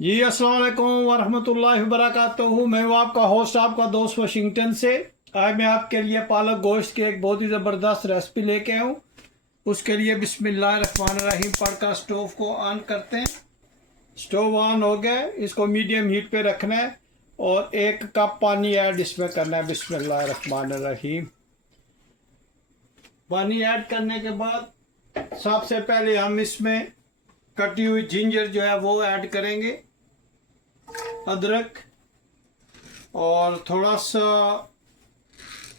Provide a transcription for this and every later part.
जी अस्सलाम वालेकुम वरहमतुल्लाहि वबरकातुहू। मैं हूँ आपका होस्ट, आपका दोस्त वाशिंगटन से। आज मैं आपके लिए पालक गोश्त की एक बहुत ही ज़बरदस्त रेसिपी लेके आऊँ। उसके लिए बिस्मिल्लाहिर्रहमानिर्रहीम पढ़कर स्टोव को ऑन करते हैं। स्टोव ऑन हो गया, इसको मीडियम हीट पे रखना है और 1 कप पानी ऐड इसमें करना है। बिस्मिल्लाहिर्रहमानिर्रहीम। पानी ऐड करने के बाद सबसे पहले हम इसमें कटी हुई जिंजर जो है वो ऐड करेंगे, अदरक और थोड़ा सा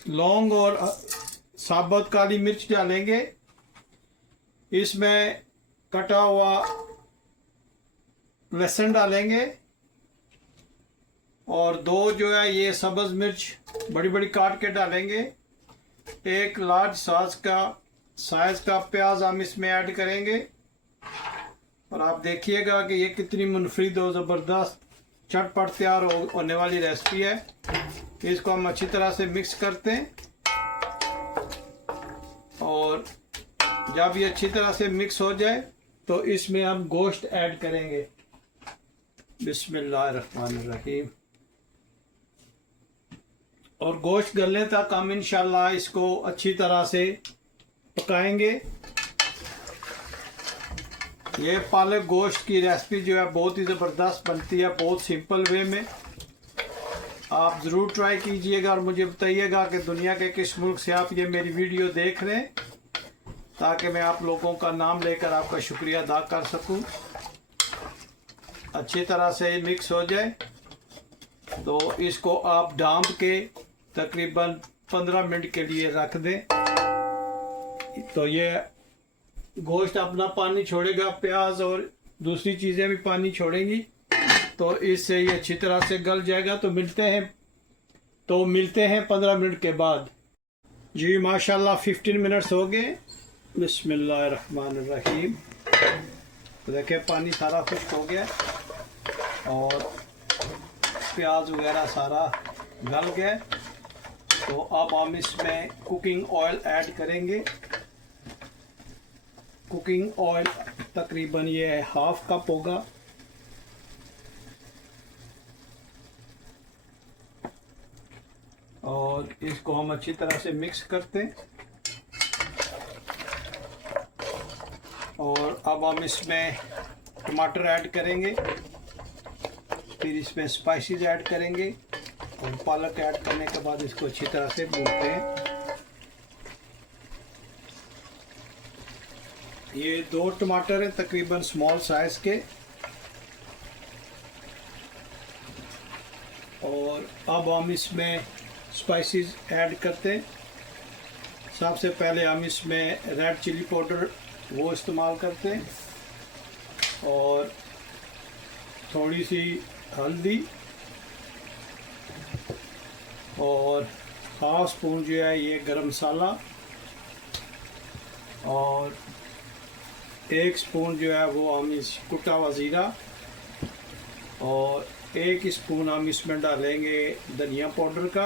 लौंग और साबुत काली मिर्च डालेंगे। इसमें कटा हुआ लहसुन डालेंगे और 2 जो है ये सब्ज़ मिर्च बड़ी बड़ी काट के डालेंगे। 1 लार्ज साइज का प्याज हम इसमें ऐड करेंगे और आप देखिएगा कि ये कितनी मुनफरिद और ज़बरदस्त चटपट तैयार होने वाली रेसिपी है। इसको हम अच्छी तरह से मिक्स करते हैं और जब ये अच्छी तरह से मिक्स हो जाए तो इसमें हम गोश्त ऐड करेंगे। बिस्मिल्लाहिर्रहमानिर्रहीम। और गोश्त गलने तक हम इंशाल्लाह इसको अच्छी तरह से पकाएंगे। ये पालक गोश्त की रेसिपी जो है बहुत ही ज़बरदस्त बनती है, बहुत सिंपल वे में। आप ज़रूर ट्राई कीजिएगा और मुझे बताइएगा कि दुनिया के किस मुल्क से आप ये मेरी वीडियो देख रहे हैं, ताकि मैं आप लोगों का नाम लेकर आपका शुक्रिया अदा कर सकूं। अच्छी तरह से मिक्स हो जाए तो इसको आप ढाँप के तकरीबन 15 मिनट के लिए रख दें। तो ये गोश्त अपना पानी छोड़ेगा, प्याज और दूसरी चीज़ें भी पानी छोड़ेंगी, तो इससे ये अच्छी तरह से गल जाएगा। तो मिलते हैं 15 मिनट के बाद। जी माशाल्लाह 15 मिनट्स हो गए। बिस्मिल्लाहिर्रहमानिर्रहीम। तो देखिए पानी सारा खुश्क हो गया और प्याज वगैरह सारा गल गया। तो अब हम इसमें कुकिंग ऑयल ऐड करेंगे। कुकिंग ऑयल तकरीबन ये 1/2 कप होगा। और इसको हम अच्छी तरह से मिक्स करते हैं और अब हम इसमें टमाटर ऐड करेंगे, फिर इसमें स्पाइसेस ऐड करेंगे और पालक ऐड करने के बाद इसको अच्छी तरह से भूनते हैं। ये 2 टमाटर हैं तकरीबन स्मॉल साइज के। और अब हम इसमें स्पाइसेस ऐड करते हैं। सबसे पहले हम इसमें रेड चिली पाउडर वो इस्तेमाल करते हैं और थोड़ी सी हल्दी और 1/2 स्पून जो है ये गरम मसाला और 1 स्पून जो है वो हम इस कुटा हुआ ज़ीरा और 1 स्पून हम इसमें डालेंगे धनिया पाउडर का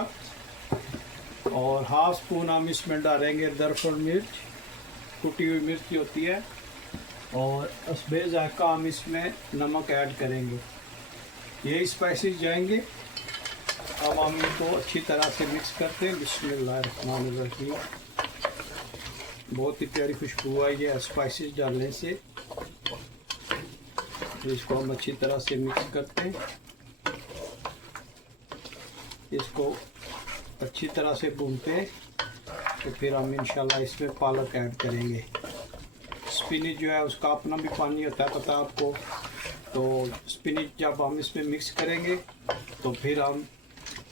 और 1/2 स्पून हम इसमें डालेंगे दरफल मिर्च, कुटी हुई मिर्च होती है, और हस्बे ज़ायक़ा हम इसमें नमक ऐड करेंगे। ये स्पाइसेस जाएंगे। अब हम इनको अच्छी तरह से मिक्स करते हैं। बिस्मिल्लाहिर्रहमानिर्रहीम। बहुत ही प्यारी खुशबू आई है स्पाइसेस डालने से। तो इसको हम अच्छी तरह से मिक्स करते हैं। इसको अच्छी तरह से भूनते हैं तो फिर हम इंशाल्लाह इसमें पालक ऐड करेंगे। स्पिनिच जो है उसका अपना भी पानी होता है, पता आपको। तो स्पिनिच जब हम इसमें मिक्स करेंगे तो फिर हम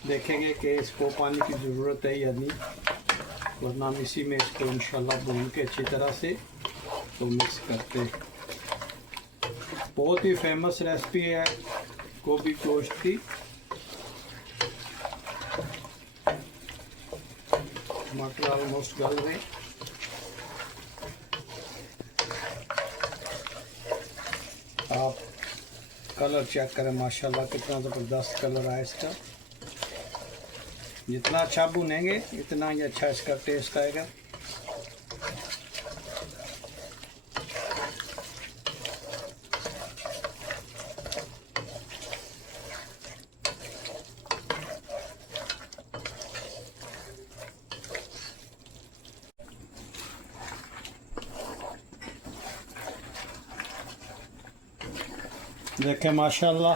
देखेंगे कि इसको पानी की ज़रूरत है या नहीं, वरना हम इसी में इसको इंशाल्लाह भून के अच्छी तरह से तो मिक्स करते हैं। बहुत ही फेमस रेसिपी है गोभी गोश्त की। टमाटर ऑलमोस्ट गल गए। आप कलर चेक करें, माशाल्लाह कितना ज़बरदस्त कलर आया इसका। जितना अच्छा भुनेंगे इतना ही अच्छा इसका टेस्ट आएगा। देखें माशाल्लाह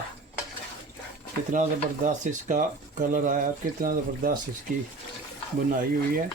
कितना ज़बरदस्त इसका कलर आया, कितना ज़बरदस्त इसकी बुनाई हुई है।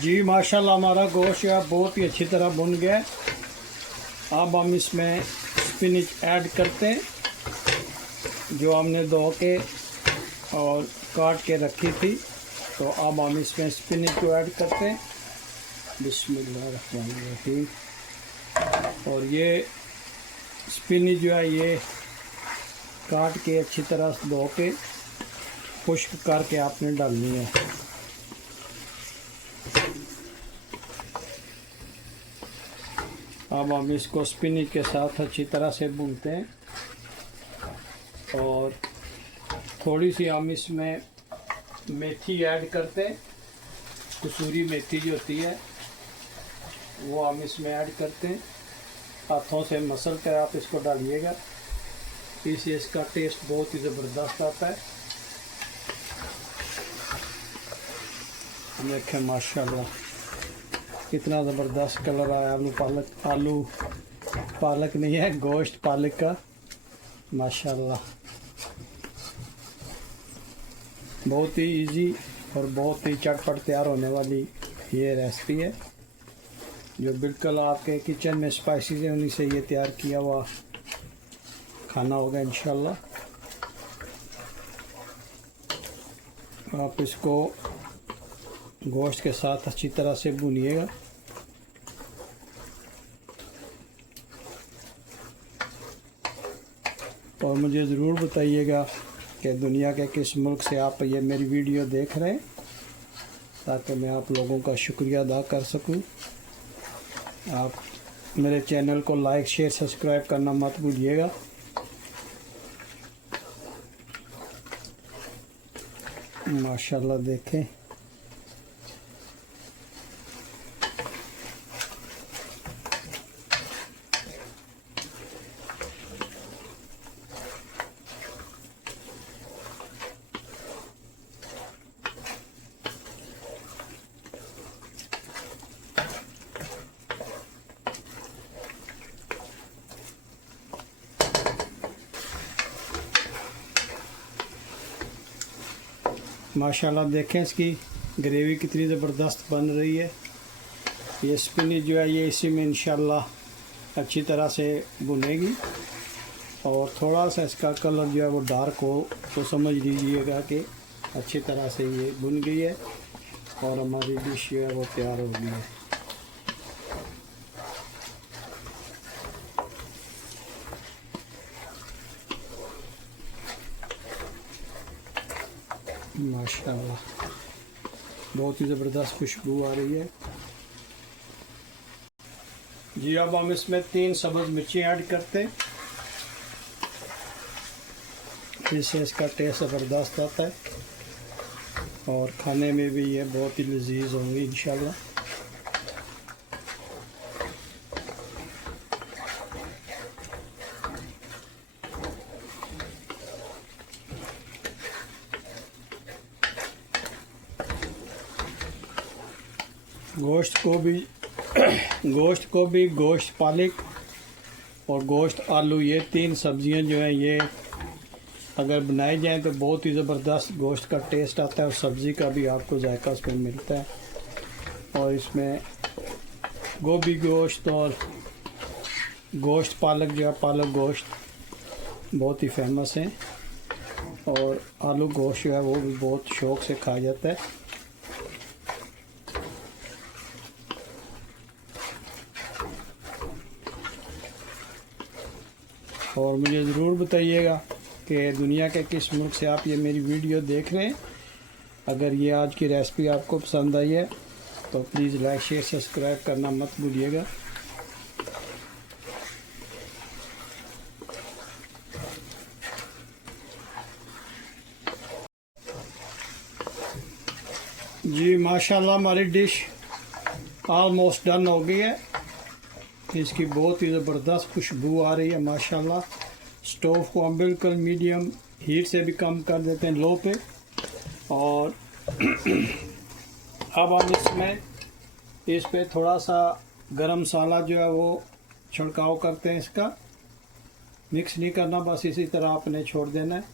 जी माशाल्लाह हमारा गोश्त है बहुत ही अच्छी तरह भुन गया। अब हम इसमें स्पिनिच ऐड करते हैं जो हमने धो के और काट के रखी थी। तो अब हम इसमें स्पिनिच को ऐड करते हैं। बिस्मिल्लाहिर्रहमानिर्रहीम। और ये स्पिनिच जो है ये काट के अच्छी तरह से धो के खुश्क करके आपने डालनी है। अब हम इसको स्पिनिच के साथ अच्छी तरह से भूनते हैं और थोड़ी सी हम इसमें मेथी ऐड करते हैं। कसूरी मेथी जो होती है वो हम इसमें ऐड करते हैं। हाथों से मसल कर आप इसको डालिएगा, इससे इसका टेस्ट बहुत ही ज़बरदस्त आता है। देखें माशाल्लाह कितना ज़बरदस्त कलर आया। आलू पालक नहीं है, गोश्त पालक का। माशाल्लाह बहुत ही इजी और बहुत ही चटपट तैयार होने वाली ये रेसिपी है जो बिल्कुल आपके किचन में स्पाइसेस है, उन्हीं से ये तैयार किया हुआ खाना होगा इंशाल्लाह। आप इसको गोश्त के साथ अच्छी तरह से भूनिएगा। और मुझे ज़रूर बताइएगा कि दुनिया के किस मुल्क से आप ये मेरी वीडियो देख रहे हैं, ताकि मैं आप लोगों का शुक्रिया अदा कर सकूं। आप मेरे चैनल को लाइक शेयर सब्सक्राइब करना मत भूलिएगा। माशाल्लाह देखें माशाल्लाह देखें इसकी ग्रेवी कितनी ज़बरदस्त बन रही है। ये स्पिनिच जो है ये इसी में इंशाल्लाह अच्छी तरह से भुनेगी और थोड़ा सा इसका कलर जो है वो डार्क हो तो समझ लीजिएगा कि अच्छी तरह से ये भुन गई है और हमारी डिश जो है वो तैयार हो गई है। माशाल्लाह बहुत ही ज़बरदस्त खुशबू आ रही है जी। अब हम इसमें 3 सब्ज़ मिर्ची ऐड करते हैं, इससे इसका टेस्ट ज़बरदस्त आता है और खाने में भी ये बहुत ही लजीज होंगी इंशाल्लाह। गोश्त को भी गोश्त पालक और गोश्त आलू ये 3 सब्जियां जो हैं ये अगर बनाई जाएं तो बहुत ही ज़बरदस्त गोश्त का टेस्ट आता है और सब्ज़ी का भी आपको जायका उसमें मिलता है। और इसमें गोभी गोश्त और गोश्त पालक जो है पालक गोश्त बहुत ही फेमस है और आलू गोश्त जो है वो भी बहुत शौक़ से खाया जाता है। और मुझे ज़रूर बताइएगा कि दुनिया के किस मुल्क से आप ये मेरी वीडियो देख रहे हैं। अगर ये आज की रेसिपी आपको पसंद आई है तो प्लीज़ लाइक शेयर सब्सक्राइब करना मत भूलिएगा। जी माशाल्लाह हमारी डिश ऑलमोस्ट डन हो गई है। इसकी बहुत ही ज़बरदस्त खुशबू आ रही है माशाल्लाह। स्टोव को हम बिल्कुल मीडियम हीट से भी कम कर देते हैं, लो पे। और अब हम इसमें इस पे थोड़ा सा गरम मसाला जो है वो छिड़काव करते हैं। इसका मिक्स नहीं करना, बस इसी तरह आपने छोड़ देना है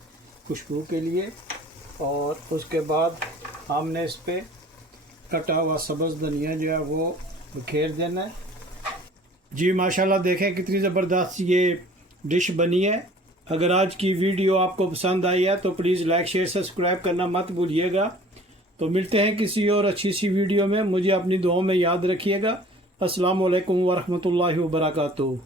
खुशबू के लिए। और उसके बाद हमने इस पे कटा हुआ सब्ज़ धनिया जो है वो बिखेर देना है। जी माशाल्लाह देखें कितनी ज़बरदस्त ये डिश बनी है। अगर आज की वीडियो आपको पसंद आई है तो प्लीज़ लाइक शेयर सब्सक्राइब करना मत भूलिएगा। तो मिलते हैं किसी और अच्छी सी वीडियो में। मुझे अपनी दुआओं में याद रखिएगा। अस्सलाम वालेकुम वरहमतुल्लाहि वबरकातुहू।